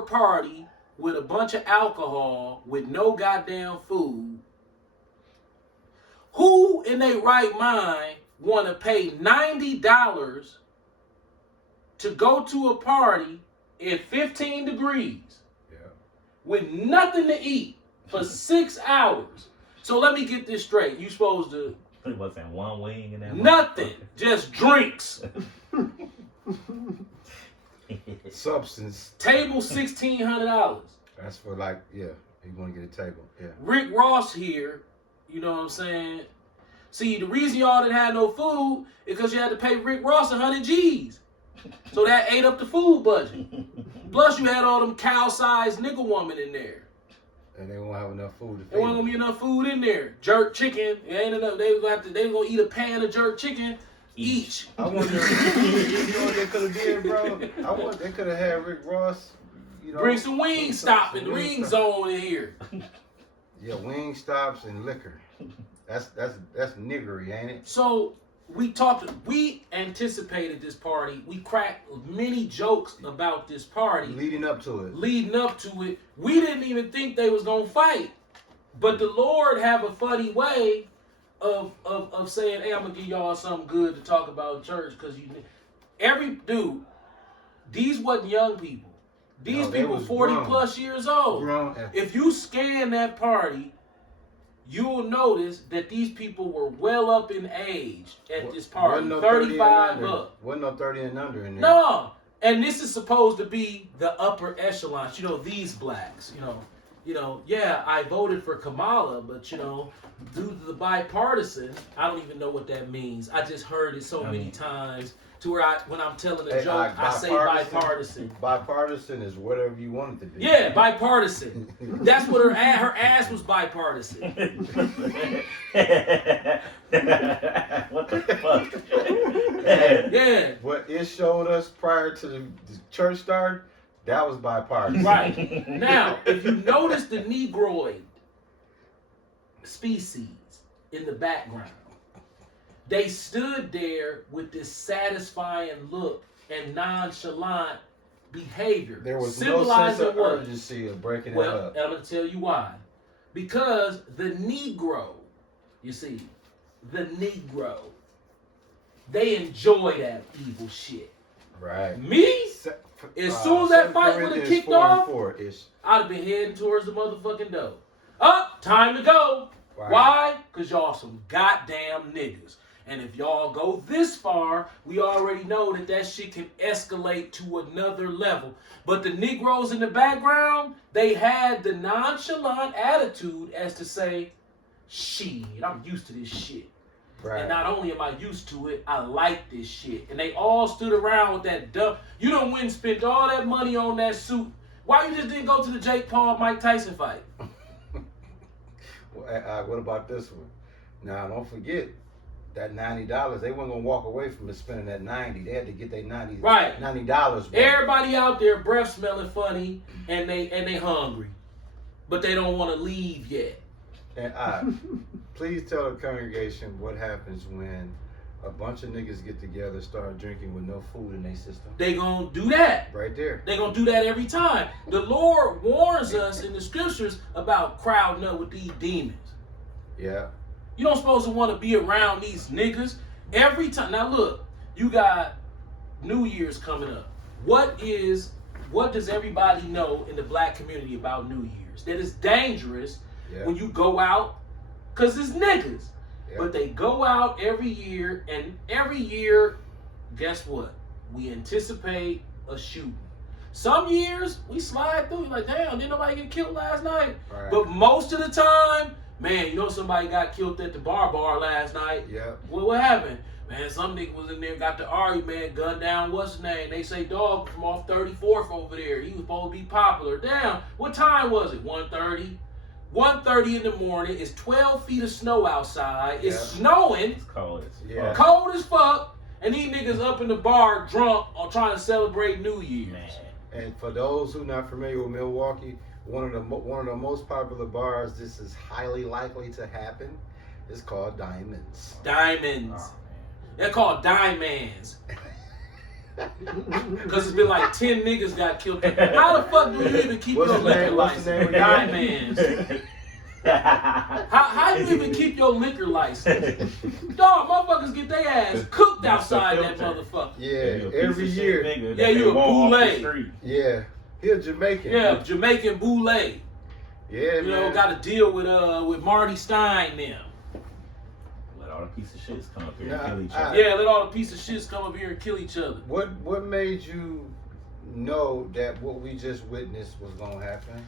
party with a bunch of alcohol with no goddamn food. Who in their right mind want to pay $90 to go to a party at 15 degrees with nothing to eat for 6 hours? So let me get this straight. You supposed to... What's that, one wing in that? Nothing. Just drinks. Substance. Table $1,600. That's for like, yeah, you want to get a table. Yeah. Rick Ross here, you know what I'm saying? See, the reason y'all didn't have no food is because you had to pay Rick Ross 100 G's. So that ate up the food budget. Plus you had all them cow-sized nigga woman in there. And they won't have enough food to feed. There wasn't gonna be enough food in there. Jerk chicken, it ain't enough. They was gonna eat a pan of jerk chicken each. I wonder, you know what they could have did, bro? They could have had Rick Ross, you know. Bring some wing stop in the ring zone in here. Yeah, wing stops and liquor. That's niggery, ain't it? So we anticipated this party. We cracked many jokes about this party. Leading up to it. We didn't even think they was gonna fight. But the Lord have a funny way of saying, hey, I'm gonna give y'all something good to talk about in church, because these wasn't young people. These people 40 grown. plus years old. Grown. If you scan that party, you'll notice that these people were well up in age at this party. Wasn't no 35 up. Wasn't no 30 and under in there. No. And this is supposed to be the upper echelons. You know, these blacks, yeah, I voted for Kamala, but, due to the bipartisan, I don't even know what that means. I just heard it so many times to where when I'm telling a joke, I say bipartisan. Bipartisan is whatever you want it to be. Yeah, bipartisan. That's what her ass was bipartisan. What the fuck? Yeah. What it showed us prior to the church start, that was bipartisan. Right. Now, if you notice the Negroid species in the background, they stood there with this satisfying look and nonchalant behavior. There was no sense of urgency of breaking it up. Well, I'm going to tell you why. Because the Negro, you see, they enjoy that evil shit. Right. Me? As soon as that fight would have kicked off, I'd have been heading towards the motherfucking door. Up, time to go. Right. Why? Because y'all some goddamn niggas. And if y'all go this far, we already know that shit can escalate to another level. But the Negroes in the background, they had the nonchalant attitude as to say, shit, I'm used to this shit. Right. And not only am I used to it, I like this shit. And they all stood around with that dumb. You done went and spent all that money on that suit. Why you just didn't go to the Jake Paul Mike Tyson fight? What about this one? Now, don't forget that $90. They weren't gonna walk away from spending that $90. They had to get their $90. Right. $90. Back. Everybody out there, breath smelling funny, and they hungry, but they don't want to leave yet. And please tell the congregation what happens when a bunch of niggas get together, start drinking with no food in their system. They gonna do that. Right there. They gonna do that every time. The Lord warns us in the scriptures about crowding up with these demons. Yeah. You don't supposed to want to be around these niggas every time. Now look, you got New Year's coming up. What does everybody know in the black community about New Year's? That it's dangerous when you go out, because it's niggas. Yeah. But they go out every year, and every year, guess what? We anticipate a shooting. Some years, we slide through, like, damn, didn't nobody get killed last night? Right. But most of the time, man, somebody got killed at the bar last night. Yeah. What happened? Man, some nigga was in there, got the argument, man, gunned down, what's his name? They say dog from off 34th over there. He was supposed to be popular. Damn, what time was it? 1:30? 1:30 in the morning. It's 12 feet of snow outside. It's snowing. It's cold. Cold as fuck. And these niggas up in the bar drunk or trying to celebrate New Year's. Man. And for those who not familiar with Milwaukee, one of the most popular bars, this is highly likely to happen, is called Diamonds. Diamonds. They're called Diamonds. Because it's been like 10 niggas got killed. How the fuck do you even keep What's your the name? liquor What's the name license? again? Diamonds. How you even keep your liquor license? Dog, motherfuckers get their ass cooked outside that motherfucker. Yeah, every year. Yeah, you a boule. Yeah, he a Jamaican. Yeah, Jamaican boule. Yeah, You know, got to deal with Marty Stein them. Let all the piece of shits come up here Nah, and kill each other. Yeah, let all the piece of shits come up here and kill each other. What made you know that what we just witnessed was gonna happen?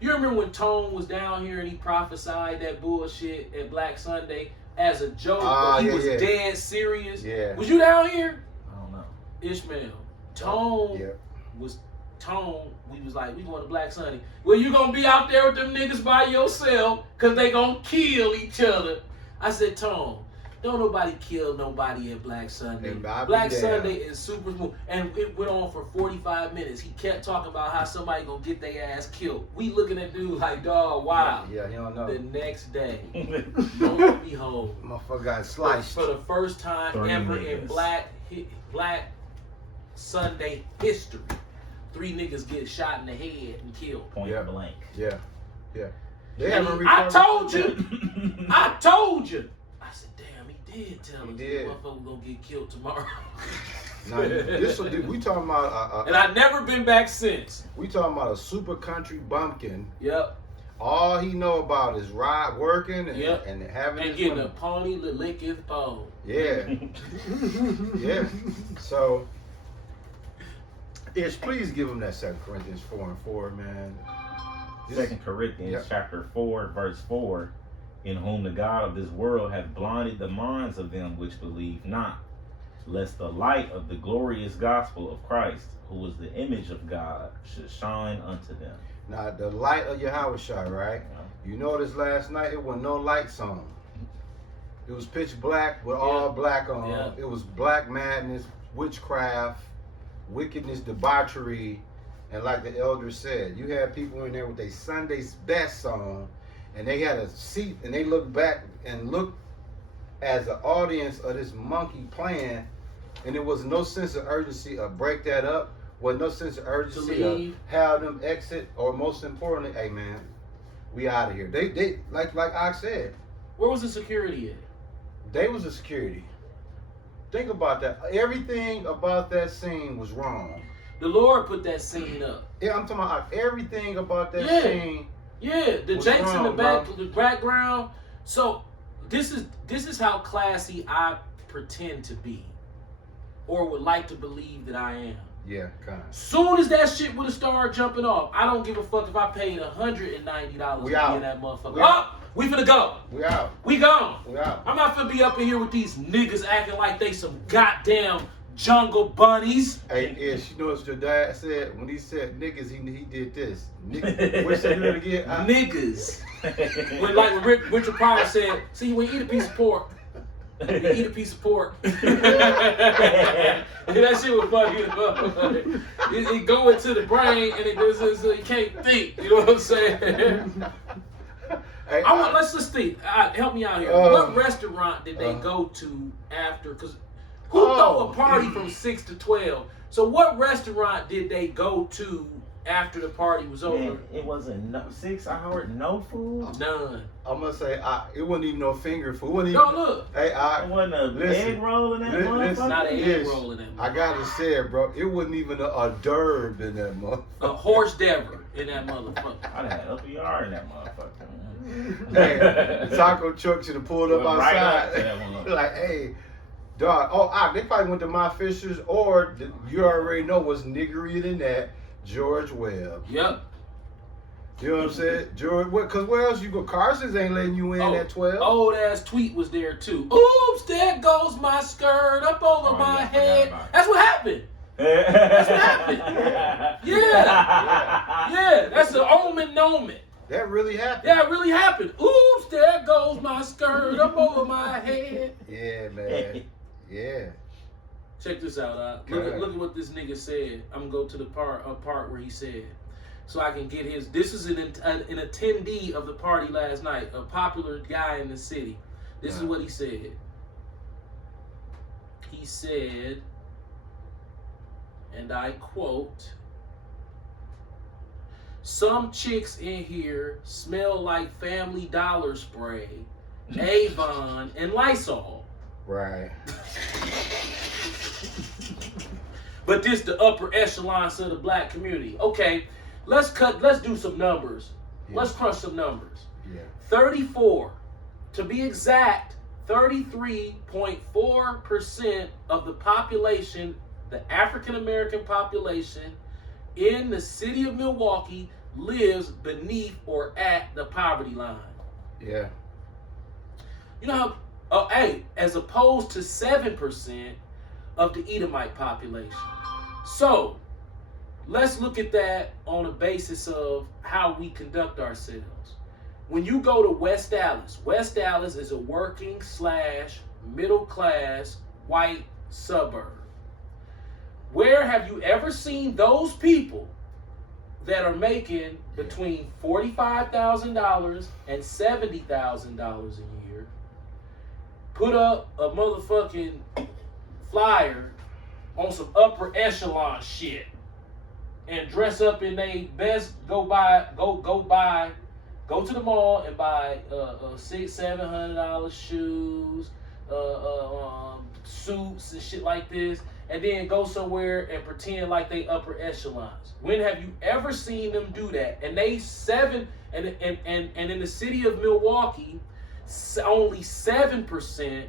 You remember when Tone was down here and he prophesied that bullshit at Black Sunday as a joke, but he was dead serious? Yeah. Was you down here? I don't know. Ishmael. Tone Yeah. was Tone. We was like, we going to Black Sunday. Well, you gonna be out there with them niggas by yourself because they gonna kill each other. I said, Tone, don't nobody kill nobody at Black Sunday. And I'll be Black down. Sunday is super smooth. And it went on for 45 minutes. He kept talking about how somebody gonna get their ass killed. We looking at dude like, dog, wow. Yeah, he don't know. The next day, lo and behold, Motherfucker got sliced. for the first time 3 ever in niggas. Black Sunday history, 3 niggas get shot in the head and killed. Point Yeah. blank. Yeah. They And haven't I recovered. told you. I told you. I said, damn, he did tell He us did. this motherfucker gonna get killed tomorrow. Now, we talking about And I've never been back since. we talking about a super country bumpkin. Yep. All he know about is working and, Yep. and having And his getting a money. pony to lick his bone. Yeah. Yeah. So, Ish, please give him that 2 Corinthians 4:4, man. 2 Corinthians Yep. chapter 4, verse 4, in whom the God of this world hath blinded the minds of them which believe not, lest the light of the glorious gospel of Christ, who is the image of God, should shine unto them. Now, the light of Yahushua, right? You noticed last night it was no lights on. It was pitch black with all black on. Yeah. It was black madness, witchcraft, wickedness, debauchery, and like the elder said, you had people in there with their Sunday's best on, and they had a seat, and they looked back and looked as an audience of this monkey playing, and there was no sense of urgency of break that up, was no sense of urgency of leave. have them exit, or most importantly, hey man, we out of here. They like I said, Where was the security at? they was a security. Think about that. Everything about that scene was wrong. The Lord put that scene up. Yeah, I'm talking about everything about that Yeah. scene. Yeah, the What's Jakes in the wrong, back, bro? the background. So this is how classy I pretend to be, or would like to believe that I am. Yeah, kind. Soon as that shit would have started jumping off, I don't give a fuck if I paid $190 to We be out. in that motherfucker. We out. We finna go. We out. We gone. We out. I'm not finna be up in here with these niggas acting like they some goddamn jungle bunnies. Hey, Ish, you know what your dad said when he said niggas? He did this. Niggas. What's that word again? Niggas. When Richard Pryor said, see, when you eat a piece of pork, you eat a piece of pork. That shit was funny. It go into the brain and it does, so you can't think. You know what I'm saying? Hey, Let's just think. Help me out here. Oh. What restaurant did they go to after? Because who throw a party from 6 to 12? So what restaurant did they go to after the party was over? Man, it wasn't no 6 hour, no food. None. I'm gonna say it wasn't even no finger food. It wasn't No, even, look. Hey, It wasn't a listen, egg roll in that listen, motherfucker. Not an egg Yes. roll in that I gotta say it, bro. It wasn't even a d'oeuvre in that motherfucker. A horse dever in that motherfucker. I'd have had upper yard in that motherfucker. Hey, the taco truck should have pulled up Right outside. up to that one. Like, hey, dog. They probably went to My Fishers, or you already know what's niggerier than that, George Webb. Yep. You know what I'm saying? George, because where else you go? Carson's ain't letting you in at 12. Old ass Tweet was there too. Oops, there goes my skirt up over Oh, my yeah, I forgot head. about it. That's what happened. That's what happened. Yeah, that's an omen nomen. That really happened. Yeah, it really happened. Oops, there goes my skirt up over my head. Yeah, man. Yeah. Check this out. Go ahead. Look at what this nigga said. I'm gonna go to the part where he said, so I can get his. This is an attendee of the party last night, a popular guy in the city. This is what he said. He said, and I quote, "Some chicks in here smell like Family Dollar spray, Avon, and Lysol." Right. But this the upper echelons of the black community. Okay, let's do some numbers. Yeah. Let's crunch some numbers. Yeah. 34, to be exact, 33.4% of the population, the African American population in the city of Milwaukee, lives beneath or at the poverty line. Yeah. You know how, hey, as opposed to 7% of the Edomite population. So, let's look at that on a basis of how we conduct ourselves. When you go to West Dallas is a working / middle class white suburb. Where have you ever seen those people that are making between $45,000 and $70,000 a year put up a motherfucking flyer on some upper echelon shit and dress up in they best, go to the mall and buy $600-700 shoes, suits and shit like this, and then go somewhere and pretend like they upper echelons? When have you ever seen them do that? And they and in the city of Milwaukee, only 7%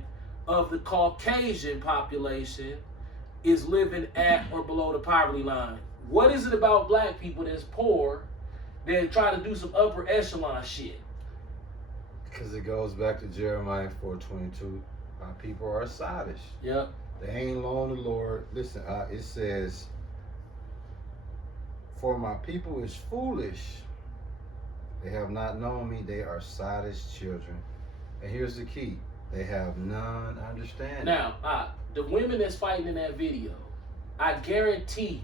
of the Caucasian population is living at or below the poverty line. What is it about black people that's poor that try to do some upper echelon shit? Because it goes back to Jeremiah 4:22. Our people are sottish. Yep. They ain't known the Lord. Listen, it says, "For my people is foolish. They have not known me. They are sottish children." And here's the key: they have none understanding. Now, the women that's fighting in that video, I guarantee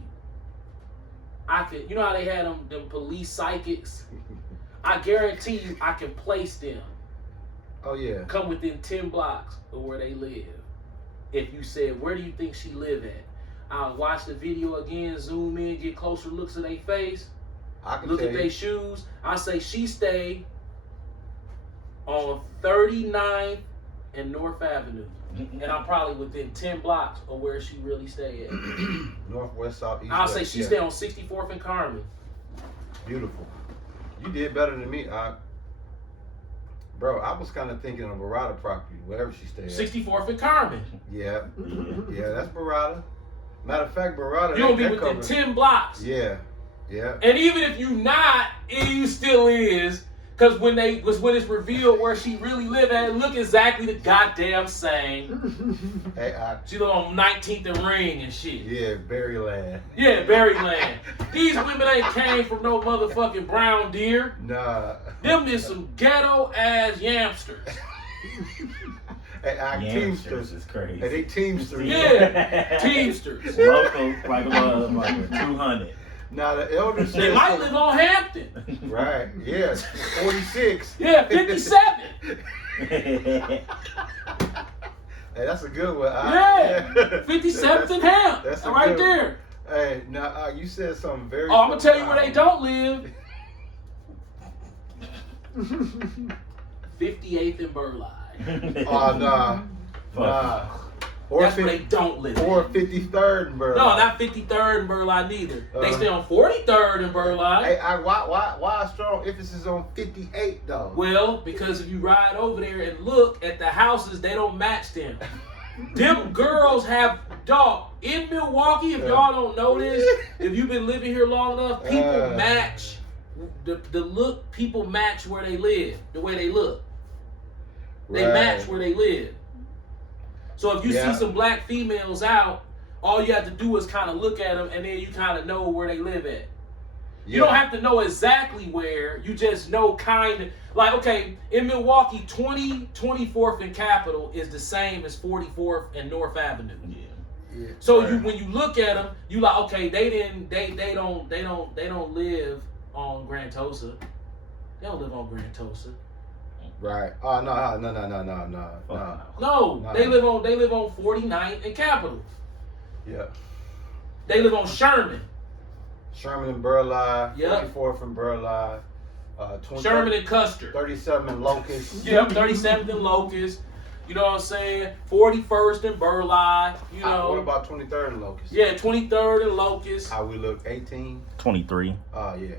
you, you know how they had them police psychics? I guarantee you I can place them. Oh yeah. Come within 10 blocks of where they live. If you said, where do you think she live at? I'll watch the video again, zoom in, get closer looks at their face, I can look tell at you. their shoes. I say she stay on 39th and North Avenue. And I'm probably within 10 blocks of where she really stay at. Northwest, southeast. I'll say west. she stay on 64th and Carmen. Beautiful. You did better than me. Bro, I was kind of thinking of Barada property, wherever she stayed. 64th and Carmen. Yeah. Yeah, that's Barada. Matter of fact, Barada. You'll be that within covers- 10 blocks. Yeah. Yeah. And even if you not, you still is. Because when it's revealed where she really live at, it look exactly the goddamn same. Hey, She live on 19th and Ring and shit. yeah, Berryland. Yeah, Berryland. These women ain't came from no motherfucking Brown Deer. Nah. Them is some ghetto ass yamsters. Hey, Teamsters. is crazy. Hey, they Teamsters. Yeah, Teamsters. Local, like 200. Now the elder says. They might live on Hampton. Right. Yes. 46. Yeah, 57. Hey, that's a good one. Yeah, 57th and Ham. That's a Right good there. Hey, now you said something very. Oh, I'm gonna tell you where they don't live. 58th and Burleigh. Oh, nah. Nah. Or That's where they don't live. Or 53rd and Burleigh. No, not 53rd and Burleigh neither. They stay on 43rd and Burleigh. Hey, why strong emphasis on 58 though? Well, because if you ride over there and look at the houses, they don't match them. Them girls have, dog, in Milwaukee, if y'all don't know this, if you've been living here long enough, people match, the look, people match where they live, the way they look. They match where they live. So if you see some black females out, all you have to do is kind of look at them, and then you kind of know where they live at. You don't have to know exactly where. You just know kind of. Like, okay, in Milwaukee, 24th and Capitol is the same as 44th and North Avenue. Yeah. So when you look at them, you like, okay, they don't live on Grand Tosa. They don't live on Grand Tosa. Right. Oh no. No, they live on 49th and Capitol. Yeah. They live on Sherman. Sherman and Burleigh. Yep. 44th and Burleigh. Sherman and Custer. 37 and Locust. Yep, 37th and Locust. You know what I'm saying? 41st and Burleigh. You know. What about 23rd and Locust? Yeah, 23rd and Locust. How we look? 18. 23. Oh yeah.